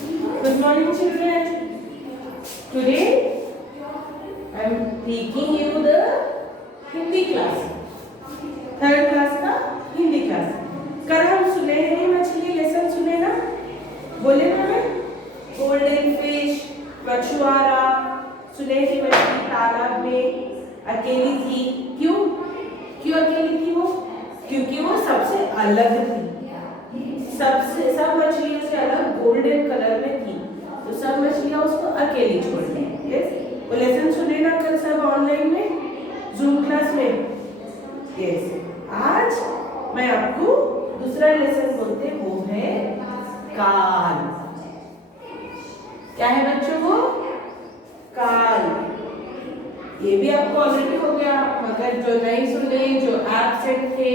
Good morning, children. Today I am taking you the Hindi class. Third class का Hindi class. कल हम सुनहरी मछली लेसन सुने ना, बोले ना मैं, गोल्डन फिश, मछुआरा, सुनहरी मछली तालाब में अकेली थी. क्यों क्यों अकेली थी वो? क्योंकि वो सबसे अलग थी. सब मछलियों से अलग गोल्डन कलर में थी, तो सब मछलियां उसको अकेली छोड़ दी. यस, वो लेसन सुने ना कल सब ऑनलाइन में, जूम क्लास में. यस, आज मैं आपको दूसरा लेसन बोलते हैं, वो है काल. क्या है बच्चों? वो काल. ये भी आपको ऑलरेडी हो गया, मगर जो नहीं सुने, जो एब्सेंट थे,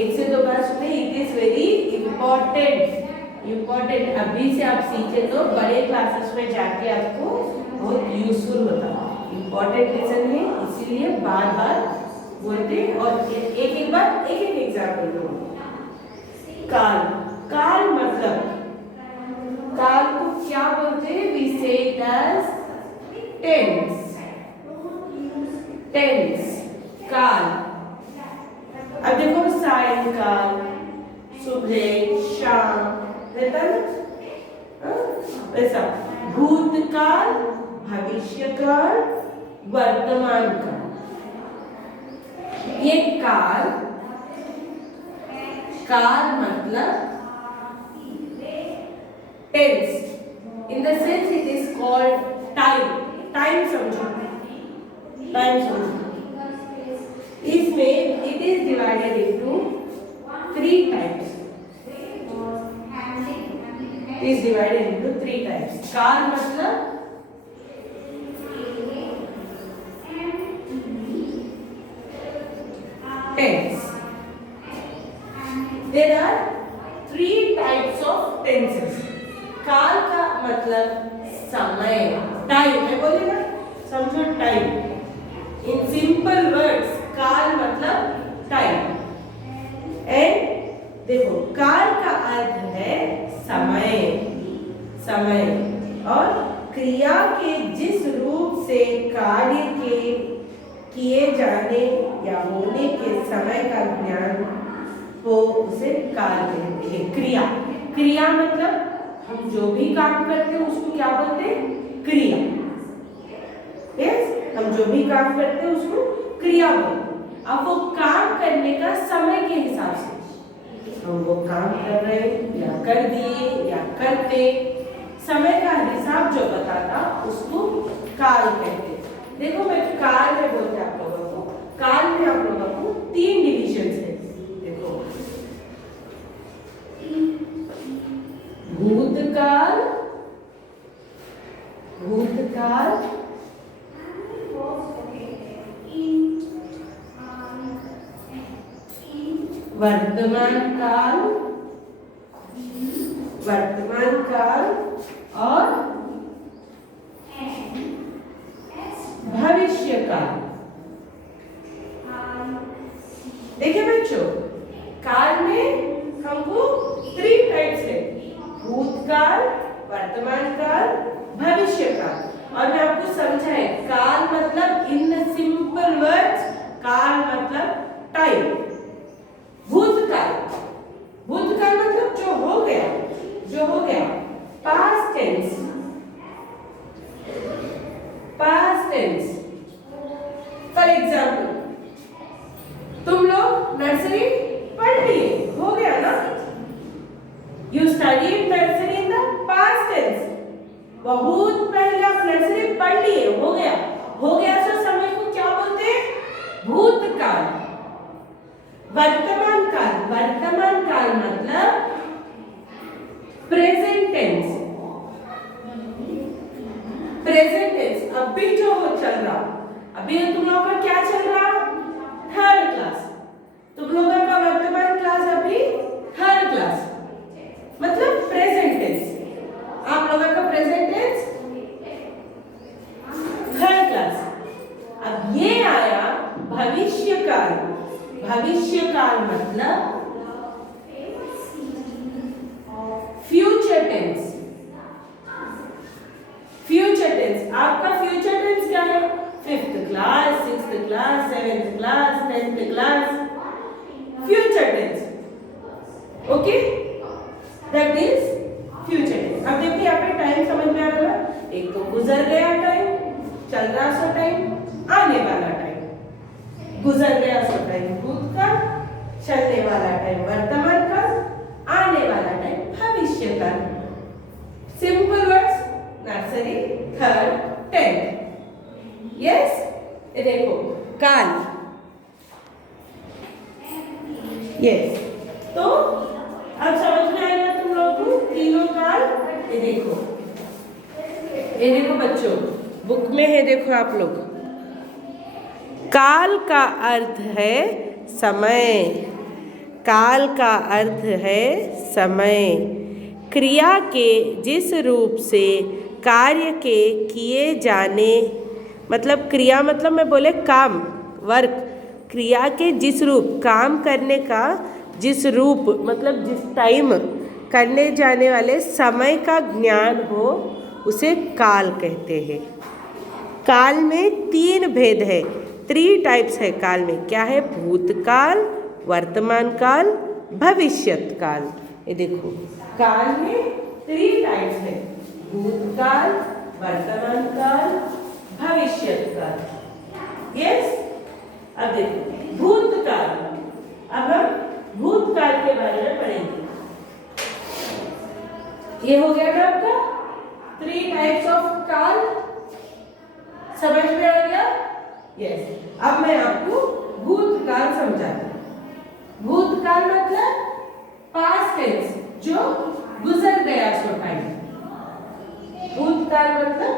एक से दो बार सुने. It is very important. अभी से आप सीखे तो बड़े क्लासेस में जाके आपको बहुत यूजफुल होता है. इम्पोर्टेंट लेसन है, इसीलिए बार बार बोलते. और एक बार एक एग्जाम्पल दो. काल. काल मतलब, काल को क्या बोलते हैं? वी से इट एज टेंस. काल. अब देखो, सायंकाल, सुबह, शाम रहता है ना, वैसा. भूतकाल, भविष्यकाल, वर्तमान काल. ये काल मतलब tense. In the sense it is called time. समझो. इसमें it is divided into 3 types. is divided into 3 types. काल मतलब tense. There are 3 types of tenses. काल का मतलब समय, टाइम. मैं बोली ना, समझो टाइम. In simple words, काल मतलब टाइम. एंड देखो, काल का अर्थ है समय और क्रिया के जिस रूप से कार्य के किए जाने या होने के समय का ज्ञान हो, उसे काल कहते हैं. क्रिया मतलब हम जो भी काम करते हैं उसको क्या बोलते हैं? क्रिया. यस, हम जो भी काम करते हैं उसको क्रिया बोलते हैं. अब वो काम करने का समय के हिसाब से हम वो काम कर रहे या कर दिए या करते, समय का हिसाब जो बताता उसको काल कहते हैं. देखो, मैं काल में बोलते आप लोगों को, काल में आप लोगों को 3 डिविजन है. देखो, भूतकाल, वर्तमान काल और भविष्य काल. देखिए बच्चों, काल में हमको 3 टाइप्स है. भूतकाल, वर्तमान काल, भविष्य काल. और मैं आपको समझाए, काल मतलब इन सिंपल वर्ड्स, काल मतलब टाइम. भूतकाल मतलब जो हो गया. Past tense. फॉर एग्जाम्पल, तुम लोग नर्सरी पढ़ लिए, हो गया ना. You studied nursery in the past tense. बहुत पहले आप नर्सरी पढ़ लिए, हो गया. तो समय को क्या बोलते हैं? भूतकाल. वर्तमान काल मतलब प्रेजेंट टेंस. अभी जो चल रहा, अभी तुम लोगों का क्या चल रहा? 3rd class. तुम लोगों का वर्तमान क्लास अभी 3rd क्लास, मतलब प्रेजेंट टेंस. आप लोगों का प्रेजेंट टेंस 3rd क्लास. अब ये आया भविष्य काल मतलब future tense. That is future tense. अब देखिए यहाँ पे टाइम समझ में आ रहा है, एक तो गुजर गया टाइम, चल रहा सो टाइम, आने वाला टाइम। गुजर गया सो टाइम भूतकाल, चलने वाला टाइम वर्तमान काल, आने वाला टाइम भविष्य काल। Simple words, nursery, third, 10th। Yes, ये देखो काल। यस, तो अब समझ में आएगा तुम लोगों को तीनों काल। ये देखो बच्चों, बुक में है, देखो आप लोग। काल का अर्थ है समय। काल का अर्थ है समय। क्रिया के जिस रूप से कार्य के किए जाने, मतलब क्रिया मतलब मैं बोले काम, वर्क। क्रिया के जिस रूप, काम करने का जिस रूप मतलब जिस टाइम करने जाने वाले समय का ज्ञान हो, उसे काल कहते हैं। काल में 3 भेद है, 3 टाइप्स है काल में। क्या है? भूतकाल, वर्तमान काल, भविष्यत काल। ये देखो काल में 3 टाइप्स है, भूतकाल, वर्तमान काल, भविष्यत काल। यस, अब देखो भूतकाल। अब हम भूतकाल के बारे में पढ़ेंगे। ये हो गया ना आपका 3 टाइप्स ऑफ काल, समझ में आ गया? यस, अब मैं आपको भूतकाल समझाती हूँ। भूतकाल मतलब पास्ट टेंस, जो गुजर गया सो टाइम। भूतकाल मतलब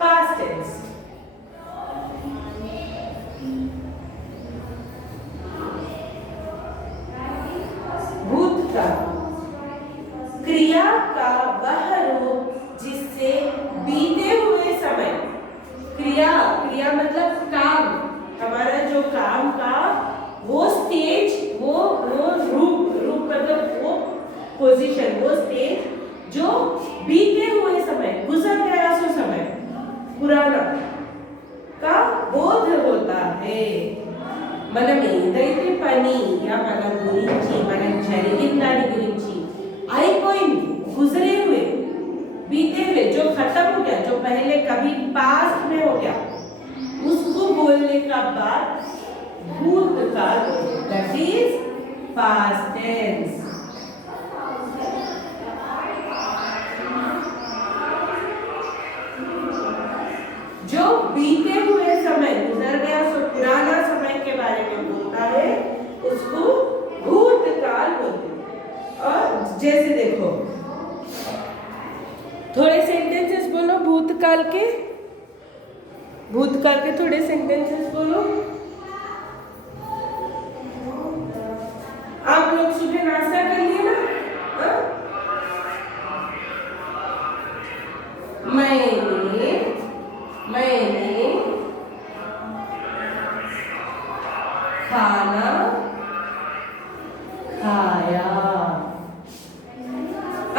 पास्ट टेंस। भूतकाल क्रिया का वह रूप जिससे बीते हुए समय, क्रिया मतलब काम, हमारा जो काम का वो स्टेज, वो रूप मतलब वो पोजीशन, वो स्टेज जो बीते हुए समय, गुजर गया सो समय, पुराना का बोध होता है। మనం ఏదైతే పని మన గురించి మనం జరిగిన దాని గురించి అయిపోయింది, गुजरे हुए, बीते हुए, जो खत्म हो गया, जो पहले कभी पास्ट में हो गया, उसको बोलने का बाद भूतकाल, दैट इज पास्ट टेंस। जो बीते हुए समय, गुजर गया सो पुराना समय के बारे में बोलता है, उसको भूतकाल बोलते हैं। और जैसे देखो थोड़े सेंटेंसेस बोलो भूतकाल के, भूतकाल के थोड़े सेंटेंसेस बोलो। आप लोग सुबह नाश्ता कर लिए ना? मैंने खाना खाया।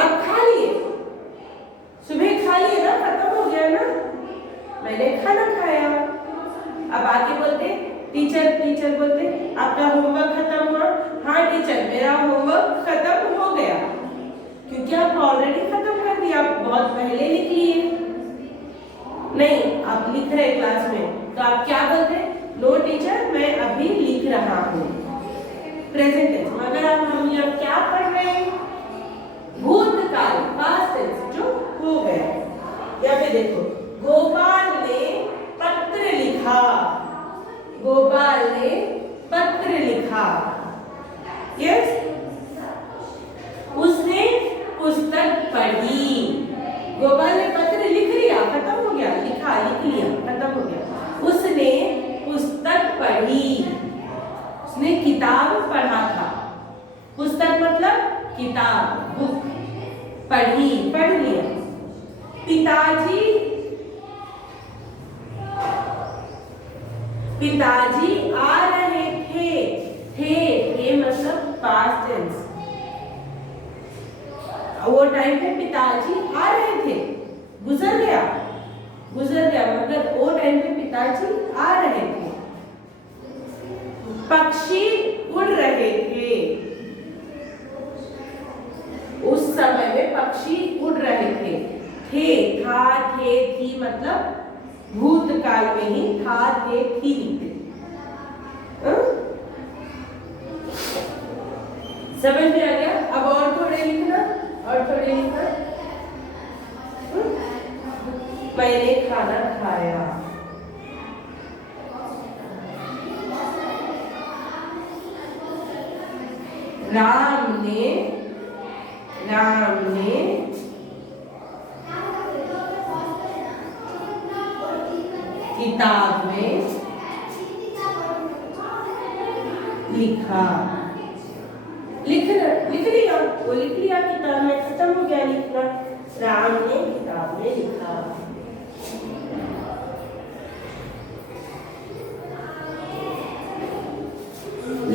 अब खा लिए, सुबह खा लिए ना, खत्म हो गया ना, मैंने खाना खाया। अब आगे बोलते टीचर बोलते आपका होमवर्क खत्म हुआ? हाँ टीचर, मेरा होमवर्क खत्म हो गया। क्योंकि आप ऑलरेडी खत्म कर दिया, आप बहुत पहले लिख लिए। नहीं, आप लिख रहे क्लास में, तो आप क्या बोलते? नो टीचर, मैं अभी लिख रहा हूँ, प्रेजेंट टेंस। मगर अब हम यहाँ क्या पढ़ रहे हैं? भूतकाल, पास्ट टेंस, जो हो गया। यहाँ पे देखो, गोपाल ने पत्र लिखा। गोपाल ने पत्र लिखा। यस, उसने पुस्तक पढ़ी। गोपाल ने पत्र लिख लिया, खत्म हो गया, लिखा, लिख लिया, खत्म हो गया। उसने पुस्तक पढ़ी, उसने किताब पढ़ा था। पुस्तक मतलब किताब, बुक, पढ़ी, पढ़ लिया। पिताजी आ रहे थे। थे मतलब पास्ट टेंस। वो टाइम पे पिताजी आ रहे थे, गुजर गया, मगर वो टाइम पे पिताजी आ रहे थे। पक्षी उड़ रहे थे। उस पक्षी उड़ रहे थे। थे, था, थे, थी मतलब भूतकाल में ही था, थे, थी लिखते। समझ में आ गया? अब और थोड़े लिखना, और थोड़े लिखना। मैंने खाना खाया। राम ने किताब में लिखा। लिख लिया, वो लिख लिया किताब में, खत्म हो गया लिखना। राम ने किताब में लिखा।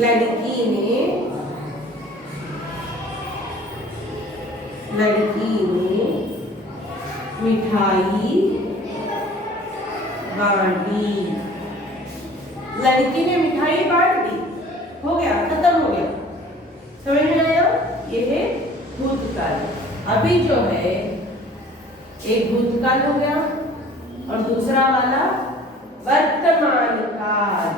लड़की ने मिठाई बांटी। लड़की ने मिठाई बांट दी, हो गया, खत्म हो गया। समझ में आया? ये है भूतकाल। अभी जो है एक भूतकाल हो गया और दूसरा वाला वर्तमान काल।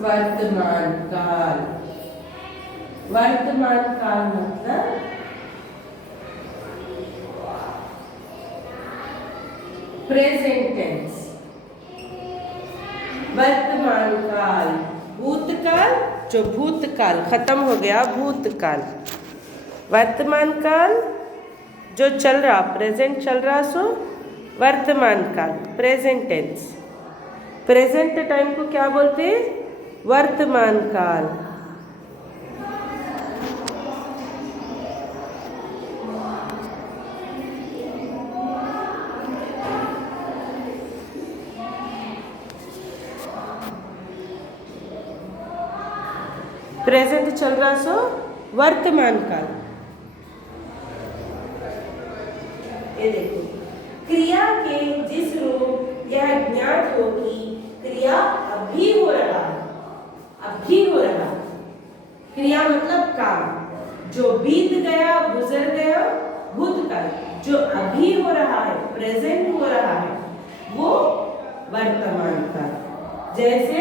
वर्तमान काल मतलब प्रेजेंट टेंस। वर्तमान काल, भूतकाल, जो भूतकाल खत्म हो गया भूतकाल। वर्तमान काल जो चल रहा, प्रेजेंट चल रहा, सो वर्तमान काल, प्रेजेंट टेंस। प्रेजेंट टाइम को क्या बोलते हैं? वर्तमान काल। प्रेजेंट चल रहा, सो वर्तमान काल। ये देखो, क्रिया के जिस रूप यह ज्ञात हो कि क्रिया अभी हो रहा है। अभी हो रहा, क्रिया मतलब काम जो बीत गया, गुजर गया, भूतकाल। जो अभी हो रहा है, प्रेजेंट हो रहा है, वो वर्तमान काल। जैसे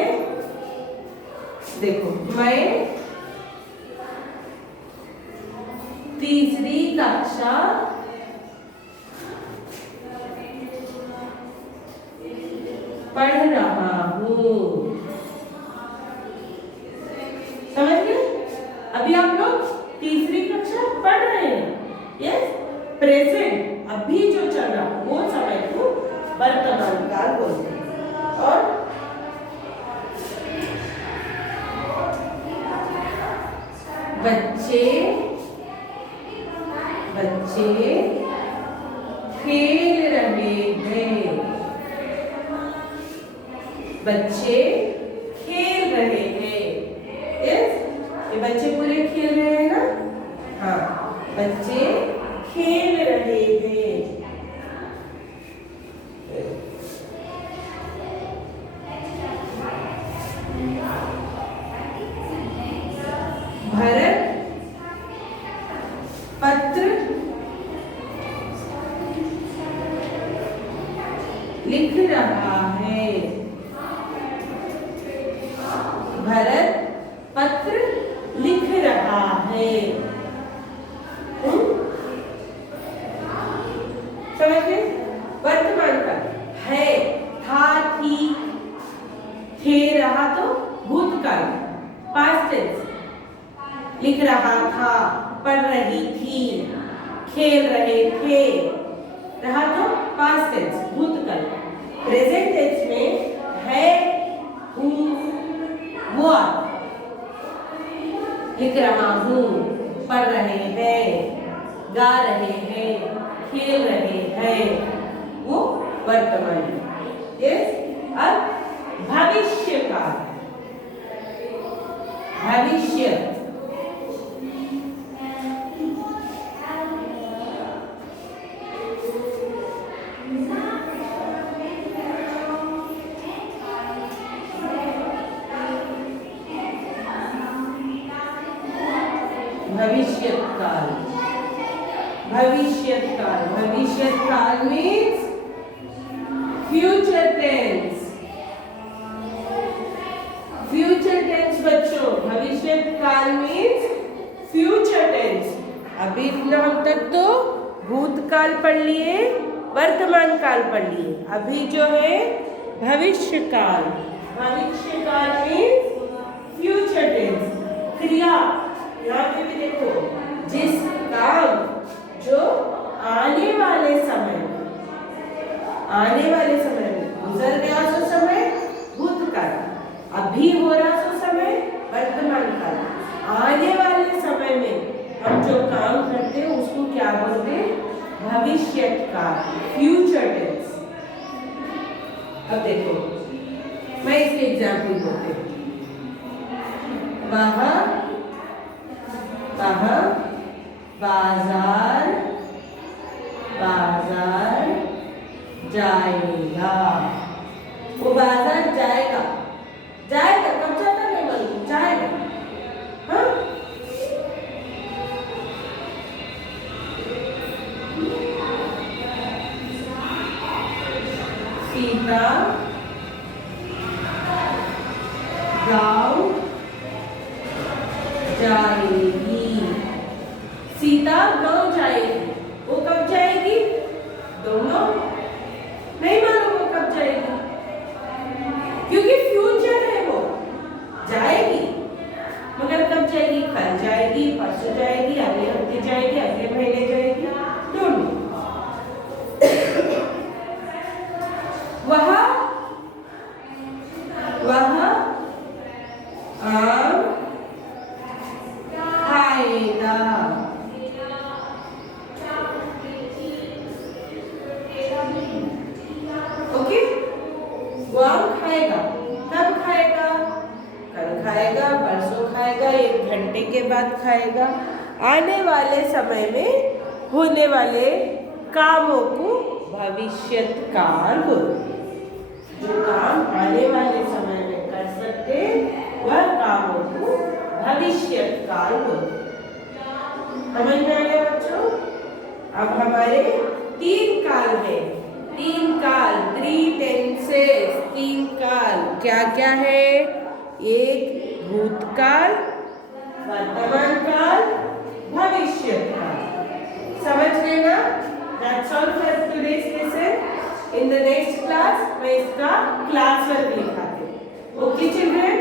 देखो, मैं तीसरी कक्षा पढ़ रहा हूँ। समझ गए? अभी आप लोग तीसरी कक्षा पढ़ रहे हैं। यस, प्रेजेंट अभी जो चल रहा वो समय को वर्तमान काल बोलते हैं। और बच्चे खेल रहे हैं। बच्चे खेल रहे हैं। यस, ये बच्चे पूरे खेल रहे हैं ना? हाँ, बच्चे खेल रहे हैं। भरत पत्र लिख रहा है। भरत पत्र लिख रहा है। समझ गए? वर्तमान काल है, था, थी, थे, रहा तो भूतकाल, पास्ट टेंस। लिख रहा था, पढ़ रही थी, खेल रहे थे, रहा तो पास्ट टेंस, भूतकाल। प्रेजेंट टेंस में है, हूँ, हुआ। लिख रहा हूँ, पढ़ रहे हैं, गा रहे हैं, खेल रहे हैं, वो वर्तमान। यस, अब भविष्य काल। भविष्य भविष्यकाल। भविष्यकाल, भविष्यकाल means future tense. Future tense बच्चों, भविष्यकाल मीन्स फ्यूचर टेंस। अभी हम तक तो भूतकाल पढ़ लिए, वर्तमान काल पढ़ लिए। अभी जो है भविष्यकाल। भविष्यकाल मीन्स फ्यूचर टेंस। क्रिया यहाँ पे भी देखो, जिस काम जो आने वाले समय में गुजर गया सो समय भूतकाल, अभी हो रहा सो समय वर्तमान काल, आने वाले समय में हम जो काम करते हैं उसको क्या बोलते हैं? भविष्यकाल, फ्यूचर टेंस। अब देखो, मैं इसके एग्जाम्पल बोलते हूँ। वह बाजार जाएगा। वो बाजार जाएगा। जाएगा कब जाता नहीं मालूम, जाएगा। हाँ, सीता गांव जाएगी। सीता गांव जाएगी। वो कब जाएगी? दोनों नहीं मालूम वो कब जाएगी, क्योंकि फ्यूचर है। वो जाएगी मगर कब जाएगी? कल जाएगी, परसों जाएगी, अगले हफ्ते जाएगी, अगले महीने जाएगी, दोनों। वह आम खाएगा। ओके, वो आम खाएगा। कब खाएगा? कल खाएगा, परसों खाएगा, 1 घंटे के बाद खाएगा। आने वाले समय में होने वाले कामों को भविष्यत काल बोलते हैं। जो काम आने वाले समय में कर सकते वह कामों को भविष्यत काल बोलते हैं। समझ में आ गया बच्चों? अब हमारे 3 काल है। 3 काल, 3 टेंसेस, 3 काल क्या क्या है? एक भूतकाल, वर्तमान काल, भविष्यत काल। समझ लेना। That's all for today's lesson. In the next class मैं इसका क्लास वर्क लिखा दूँ। Okay children?